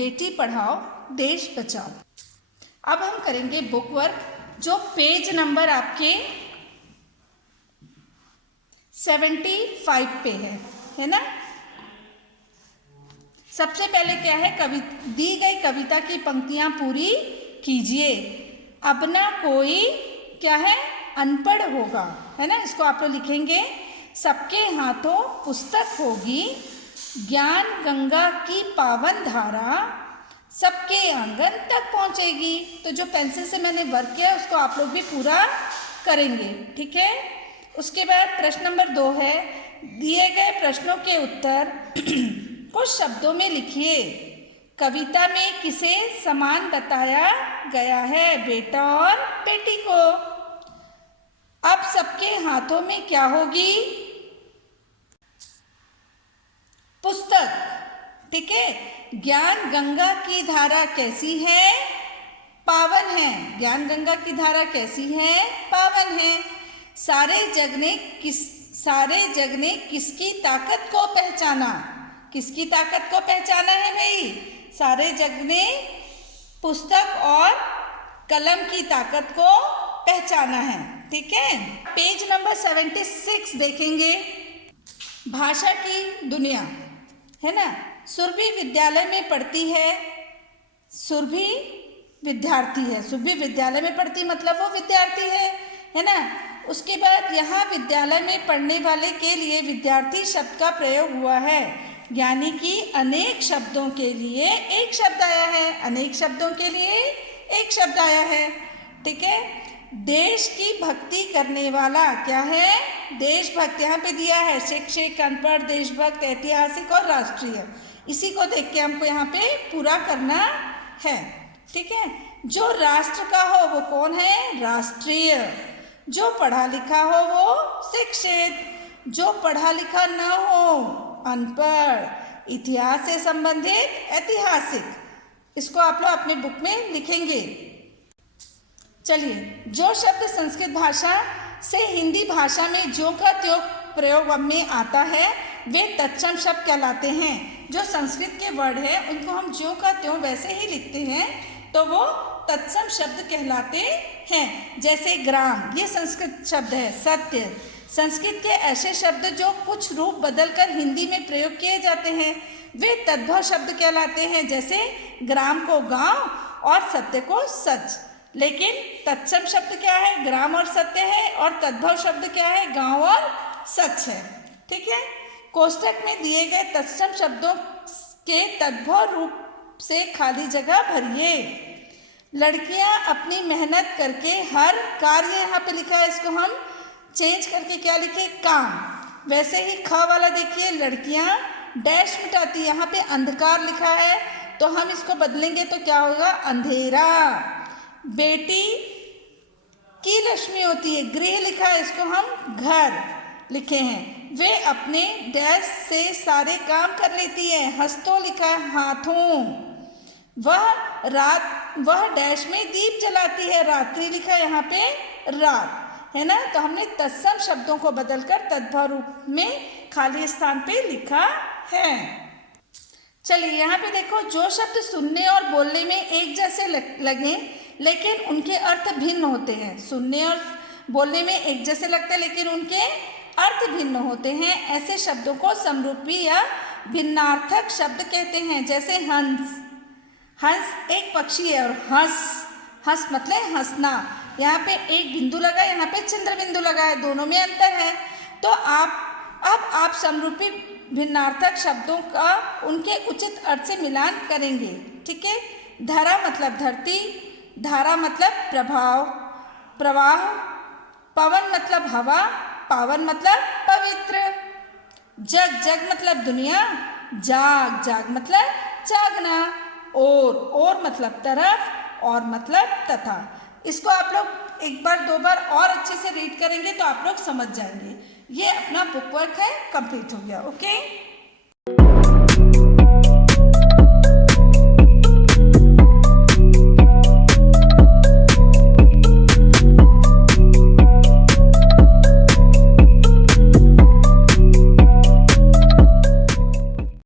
बेटी पढ़ाओ देश बचाओ। अब हम करेंगे बुक वर्क, जो पेज नंबर आपके 75 पे है ना। सबसे पहले क्या है, दी गई कविता की पंक्तियां पूरी कीजिए। अब ना कोई क्या है, अनपढ़ होगा, है ना। इसको आप लोग लिखेंगे, सबके हाथों पुस्तक होगी, ज्ञान गंगा की पावन धारा सबके आंगन तक पहुंचेगी। तो जो पेंसिल से मैंने वर्क किया उसको आप लोग भी पूरा करेंगे, ठीक है। उसके बाद प्रश्न नंबर 2 है, दिए गए प्रश्नों के उत्तर कुछ शब्दों में लिखिए। कविता में किसे समान बताया गया है, बेटा और बेटी को। अब सबके हाथों में क्या होगी, पुस्तक, ठीक है। ज्ञान गंगा की धारा कैसी है, पावन है। ज्ञान गंगा की धारा कैसी है, पावन है। सारे जग ने किसकी ताकत को पहचाना, किसकी ताकत को पहचाना है भाई, सारे जग ने पुस्तक और कलम की ताकत को पहचाना है, ठीक है। पेज नंबर 76 देखेंगे, भाषा की दुनिया, है ना। सुरभि विद्यालय में पढ़ती है, सुरभि विद्यार्थी है, सुरभि विद्यालय में पढ़ती मतलब वो विद्यार्थी है ना। उसके बाद यहाँ विद्यालय में पढ़ने वाले के लिए विद्यार्थी शब्द का प्रयोग हुआ है, यानी कि अनेक शब्दों के लिए एक शब्द आया है, अनेक शब्दों के लिए एक शब्द आया है, ठीक है। देश की भक्ति करने वाला क्या है, देशभक्त यहाँ पे दिया है, शिक्षक, अनपढ़, देशभक्त, ऐतिहासिक और राष्ट्रीय। इसी को देख के हमको यहाँ पे पूरा करना है, ठीक है। जो राष्ट्र का हो वो कौन है, राष्ट्रीय। जो पढ़ा लिखा हो वो शिक्षित, जो पढ़ा लिखा न हो अनपढ़। इतिहास से संबंधित ऐतिहासिक। इसको आप लोग अपने बुक में लिखेंगे। चलिए, जो शब्द संस्कृत भाषा से हिंदी भाषा में ज्यों का त्यों प्रयोग में आता है वे तत्सम शब्द कहलाते हैं। जो संस्कृत के वर्ड है उनको हम ज्यों का त्यों वैसे ही लिखते हैं तो वो तत्सम शब्द कहलाते हैं। जैसे ग्राम, ये संस्कृत शब्द है। सत्य, संस्कृत के ऐसे शब्द जो कुछ रूप बदलकर हिंदी में प्रयोग किए जाते हैं वे तद्भव शब्द कहलाते हैं। जैसे ग्राम को गांव और सत्य को सच। लेकिन तत्सम शब्द क्या है, ग्राम और सत्य है, और तद्भव शब्द क्या है, गांव और सच है, ठीक है। कोष्टक में दिए गए तत्सम शब्दों के तद्भव रूप से खाली जगह भरिए। लड़कियां अपनी मेहनत करके हर कार्य, यहाँ पे लिखा है, इसको हम चेंज करके क्या लिखे, काम। वैसे ही ख वाला देखिए, लड़कियां डैश मिटाती, यहाँ पे अंधकार लिखा है तो हम इसको बदलेंगे तो क्या होगा, अंधेरा। बेटी की लक्ष्मी होती है, गृह लिखा है, इसको हम घर लिखे हैं। वे अपने डैश से सारे काम कर लेती है, हस्तों लिखा है, हाथों। वह डैश में दीप जलाती है, रात्रि लिखा है यहाँ पे, रात, है ना। तो हमने तत्सम शब्दों को बदलकर तद्भव रूप में खाली स्थान पे लिखा है। चलिए यहाँ पे देखो, जो शब्द सुनने और बोलने में एक जैसे लगे लेकिन उनके अर्थ भिन्न होते हैं। सुनने और बोलने में एक जैसे लगते हैं लेकिन उनके अर्थ भिन्न होते हैं, ऐसे शब्दों को समरूपी या भिन्नार्थक शब्द कहते हैं। जैसे हंस, हंस एक पक्षी है, और हंस मतलब हंसना। यहाँ पे एक बिंदु लगा, यहाँ पे चंद्र बिंदु लगा है, दोनों में अंतर है। तो आप समरूपी भिन्नार्थक शब्दों का उनके उचित अर्थ से मिलान करेंगे, ठीक है। धरा मतलब धरती, धारा मतलब प्रवाह, पवन मतलब हवा, पावन मतलब पवित्र। जग मतलब दुनिया, जाग मतलब जागना। और मतलब तरफ, और मतलब तथा। इसको आप लोग एक बार दो बार और अच्छे से रीड करेंगे तो आप लोग समझ जाएंगे। ये अपना बुक वर्क है, कंप्लीट हो गया, ओके।